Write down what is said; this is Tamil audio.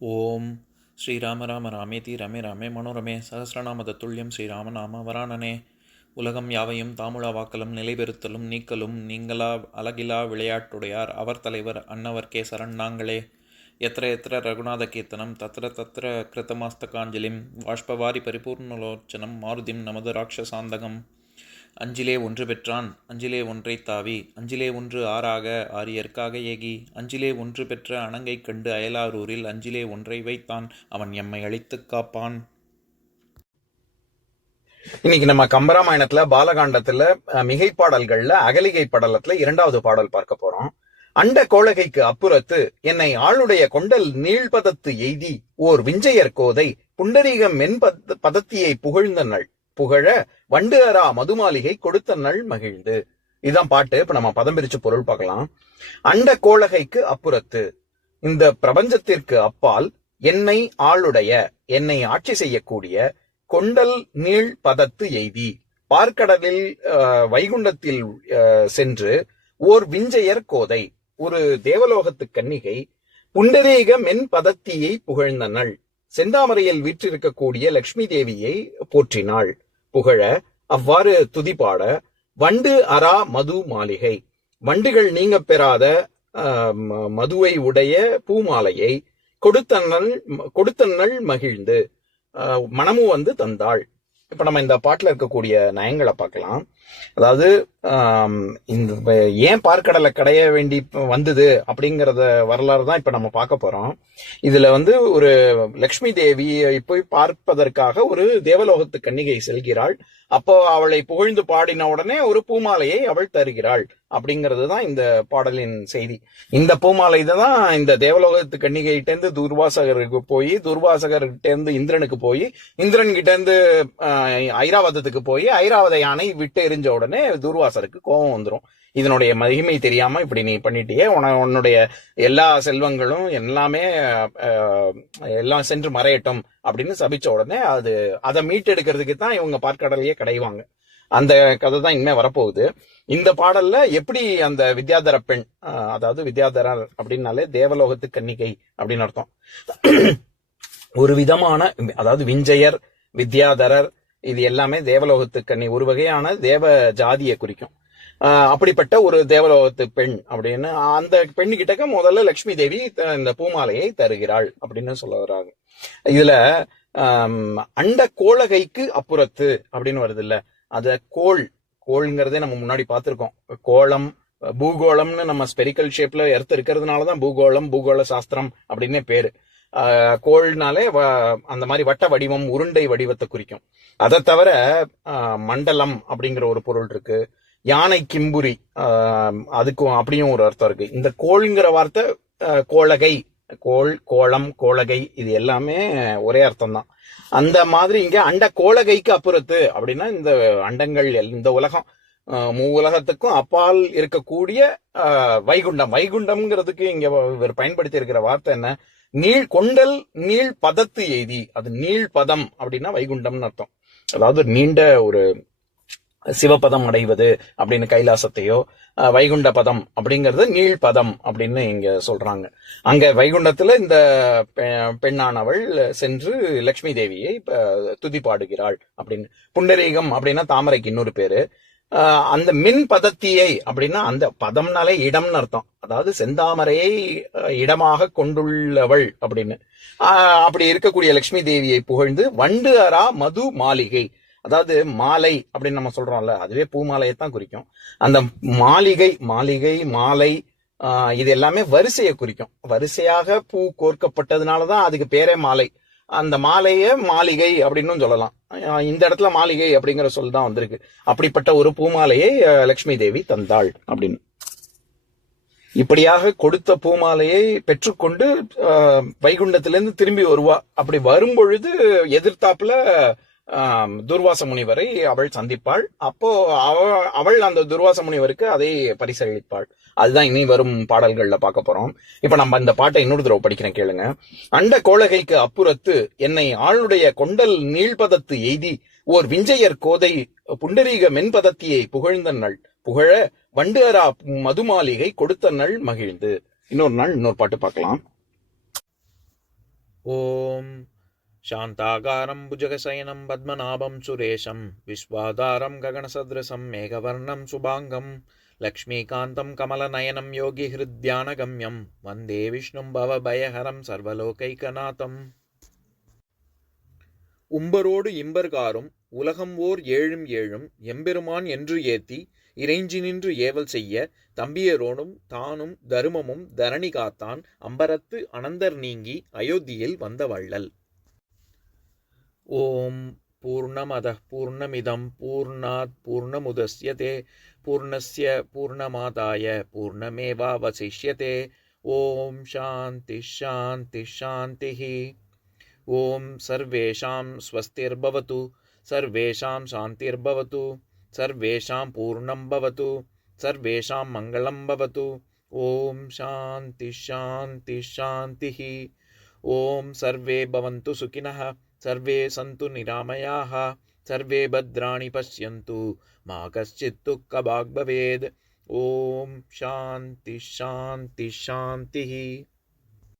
ஓம் ஸ்ரீராம ராம ராமேதி ரமே ராமே மனோரமே சகசிரநாம தத்துல்யம் ஸ்ரீராம நாம வராணனே. உலகம் யாவையும் தாமுழா வாக்கலும் நிலைபெறுத்தலும் நீக்கலும் நீங்களா அழகிலா விளையாட்டுடையார் அவர் தலைவர் அன்னவர் சரண் நாங்களே. எத்திர எத்திர ரகுநாத கீர்த்தனம் தத்திர தத்திர கிருத்தமாஸ்தகாஞ்சலிம் வாஷ்பவாரி பரிபூர்ணலோச்சனம் மாருதிம் நமது ராட்சசாந்தகம். அஞ்சிலே ஒன்று பெற்றான் அஞ்சிலே ஒன்றை தாவி அஞ்சிலே ஒன்று ஆறாக ஆரியர்க்காக ஏகி அஞ்சிலே ஒன்று பெற்ற அணங்கை கண்டு அயலாரூரில் அஞ்சிலே ஒன்றை வைத்தான் அவன் எம்மை அழித்துக் காப்பான். இன்னைக்கு நம்ம கம்பராமாயணத்துல பாலகாண்டத்துல மிகைப்பாடல்கள்ல அகலிகை படலத்துல 2வது பாடல் பார்க்க போறோம். அண்ட கோளகைக்கு அப்புறத்து என்னை ஆளுடைய கொண்டல் நீள்பதத்து எய்தி ஓர் விஞ்சையர் கோதை புண்டரீகம் பதத்தியை புகழ்ந்த நள் புகழ வண்டு அரா மதுமாளிகை கொடுத்த நள் மகிழ்ந்து. இதுதான் பாட்டு. இப்ப நம்ம பதம் பிரிச்சு பொருள் பார்க்கலாம். அண்ட கோளகைக்கு அப்புறத்து, இந்த பிரபஞ்சத்திற்கு அப்பால், என்னை ஆளுடைய, என்னை ஆட்சி செய்யக்கூடிய, கொண்டல் நீள் பதத்து எய்தி, பார்க்கடலில் வைகுண்டத்தில் சென்று ஓர் விஞ்சையர் கோதை, ஒரு தேவலோகத்து கன்னிகை, புண்டரீக மென் பதத்தியை புகழ்ந்த நள், செந்தாமரையில் வீற்றிருக்கக்கூடிய லட்சுமி தேவியை போற்றினாள். புகழ அவ்வாறு துதிபாட வண்டு அரா மது மாளிகை, வண்டுகள் நீங்க பெறாத மதுவை உடைய பூமாலையை கொடுத்தனள் மகிழ்ந்து மனமும் தந்தாள். இப்ப நம்ம இந்த பாட்டுல இருக்கக்கூடிய நயங்களை பார்க்கலாம். அதாவது இந்த ஏன் பார்க்கடலை கடைய வேண்டி வந்தது அப்படிங்கறத வரலாறு தான் இப்ப நம்ம பார்க்க போறோம். இதுல ஒரு லட்சுமி தேவியை போய் பார்ப்பதற்காக ஒரு தேவலோகத்து கன்னிகை செல்கிறாள். அப்போ அவளை புகழ்ந்து பாடின உடனே ஒரு பூமாலையை அவள் தருகிறாள் அப்படிங்கிறது தான் இந்த பாடலின் செய்தி. இந்த பூமாலை தான் இந்த தேவலோகத்து கன்னிகைகிட்ட இருந்து துர்வாசகருக்கு போய், துர்வாசகர்கிட்ட இருந்து இந்திரனுக்கு போய், இந்திரன் கிட்ட இருந்து ஐராவதத்துக்கு போய், ஐராவத யானை விட்டு எரிஞ்ச உடனே துர்வாசருக்கு கோபம் வந்துடும். இதனுடைய மகிமை தெரியாம இப்படி நீ பண்ணிட்டியே, உன்னுடைய எல்லா செல்வங்களும் எல்லாமே எல்லாம் சென்று மறையட்டும் அப்படின்னு சபிச்ச உடனே அதை மீட்டெடுக்கிறதுக்கு தான் இவங்க பார்க்கடலையே கடைவாங்க. அந்த கதை தான் இனிமே வரப்போகுது. இந்த பாடல்ல எப்படி அந்த வித்யாதர பெண், அதாவது வித்யாதரர் அப்படின்னாலே தேவலோகத்து கன்னிகை அப்படின்னு அர்த்தம். ஒரு விதமான, அதாவது விஞ்சையர், வித்யாதரர், இது எல்லாமே தேவலோகத்து கன்னி, ஒரு வகையான தேவ ஜாதியை குறிக்கும். அப்படிப்பட்ட ஒரு தேவலோகத்து பெண் அப்படின்னு அந்த பெண்ணுகிட்ட முதல்ல லட்சுமி தேவி இந்த பூமாலையை தருகிறாள் அப்படின்னு சொல்ல வர்றாங்க. இதுல அண்ட கோளகைக்கு அப்புறத்து அப்படின்னு வருது இல்ல, அத கோள்ங்கிறதே நம்ம முன்னாடி பார்த்திருக்கோம். கோளம், பூகோளம்னு நம்ம ஸ்பெரிக்கல் ஷேப்ல எர்த் இருக்கிறதுனாலதான் பூகோளம், பூகோள சாஸ்திரம் அப்படின்னே பேரு. கோள்னாலே அந்த மாதிரி வட்ட வடிவம், உருண்டை வடிவத்தை குறிக்கும். அதை தவிர மண்டலம் அப்படிங்கிற ஒரு பொருள் இருக்கு. யானை கிம்புரி, அதுக்கும் அப்படியும் ஒரு அர்த்தம் இருக்கு. இந்த கோள்ங்கிற வார்த்தை கோளகை, கோள், கோளம், கோளகை, இது எல்லாமே ஒரே அர்த்தம் தான். அந்த மாதிரி இங்க அண்ட கோளகைக்கு அப்புறத்து அப்படின்னா இந்த அண்டங்கள், இந்த உலகம், உலகத்துக்கும் அப்பால் இருக்கக்கூடிய வைகுண்டம். வைகுண்டம்ங்கிறதுக்கு இங்க இவர் பயன்படுத்தி இருக்கிற வார்த்தை என்ன? கொண்டல் நீள் பதத்து எய்தி. அது நீள் பதம் அப்படின்னா வைகுண்டம்னு அர்த்தம். அதாவது நீண்ட ஒரு சிவபதம் அடைவது அப்படின்னு கைலாசத்தையோ, வைகுண்ட பதம் அப்படிங்கிறது நீள் பதம் அப்படின்னு இங்க சொல்றாங்க. அங்க வைகுண்டத்துல இந்த பெண்ணானவள் சென்று லட்சுமி தேவியை துதி பாடுகிறாள் அப்படின்னு. புண்டரீகம் அப்படின்னா தாமரைக்கு இன்னொரு பேரு. அந்த மின் பதத்தியை அப்படின்னா அந்த பதம்னாலே இடம்னு அர்த்தம். அதாவது செந்தாமரையை இடமாக கொண்டுள்ளவள் அப்படின்னு. அப்படி இருக்கக்கூடிய லட்சுமி தேவியை புகழ்ந்து வண்டு அரா மது மாளிகை, அதாவது மாலை அப்படின்னு நம்ம சொல்றோம்ல, அதுவே பூமாலையைத்தான் குறிக்கும். அந்த மாளிகை, மாலை, இது எல்லாமே வரிசையை குறிக்கும். வரிசையாக பூ கோர்க்கப்பட்டதுனாலதான் அதுக்கு பேரே மாலை. அந்த மாலைய மாளிகை அப்படின்னு சொல்லலாம். இந்த இடத்துல மாளிகை அப்படிங்கிற சொல் தான் வந்திருக்கு. அப்படிப்பட்ட ஒரு பூமாலையை லட்சுமி தேவி தந்தாள் அப்படின்னு. இப்படியாக கொடுத்த பூமாலையை பெற்றுக்கொண்டு வைகுண்டத்திலிருந்து திரும்பி வருவா. அப்படி வரும்பொழுது எதிர்த்தாப்புல துர்வாச முனிவரை அவள் சந்திப்பாள். அப்போ அவள் அந்த துர்வாச முனிவருக்கு அதை பரிசளிப்பாள். அதுதான் இனி வரும் பாடல்கள்ல பார்க்க போறோம். இப்ப நம்ம இந்த பாட்டை இன்னொரு தடவை படிக்கிறேன், கேளுங்க. அண்ட கோளகைக்கு அப்புறத்து என்னை ஆளுடைய கொண்டல் நீள்பதத்து எய்தி ஓர் விஞ்சையர் கோதை புண்டரீக மென்பதத்தியை புகழ்ந்த நள் புகழ வண்டு அரா மதுமாளிகை கொடுத்த நள் மகிழ்ந்து. இன்னொரு நாள் இன்னொரு பாட்டு பார்க்கலாம். ॐ शान्ताकारं भुजगशयनं पद्मनाभं सुरेशं विश्वाधारं गगनसदृशं मेघवर्णं शुभाङ्गं लक्ष्मीकान्तं कमलनयनं योगिहृद्यानगम्यं वन्दे विष्णुं भवभयहरं सर्वलोकैकनाथम्. உம்பரோடு இம்பர்காரும் உலகம் ஓர் ஏழும் ஏழும் எம்பெருமான் என்று ஏத்தி இறைஞ்சி நின்று ஏவல் செய்ய தம்பியரோடும் தானும் தருமமும் தரணி காத்தான் அம்பரத்து அனந்தர் நீங்கி அயோத்தியில் வந்த வள்ளல். ஓம் பூர்ணமதः பூர்ணமிதம் பூர்ணாத் பூர்ணமுதஸ்யதே பூர்ணஸ்ய பூர்ணமாதாய பூர்ணமேவாவசிஷ்யதே. ஓம் சாந்தி சாந்தி சாந்திஹி. ஓம் சர்வேஷாம் ஸ்வஸ்திர்பவது சர்வேஷாம் சாந்திர்பவது சர்வேஷாம் பூர்ணம் பவது சர்வேஷாம் மங்களம் பவது. ஓம் சாந்தி சாந்தி சாந்திஹி. ஓம் சர்வே பவந்து சுகினः சர்வே சந்து நிராமயாः சர்வே பத்ராணி பஷ்யந்து மா கஷ்சித் துக்கபாக் பவேத். ஓம் சாந்தி சாந்தி சாந்திஹி.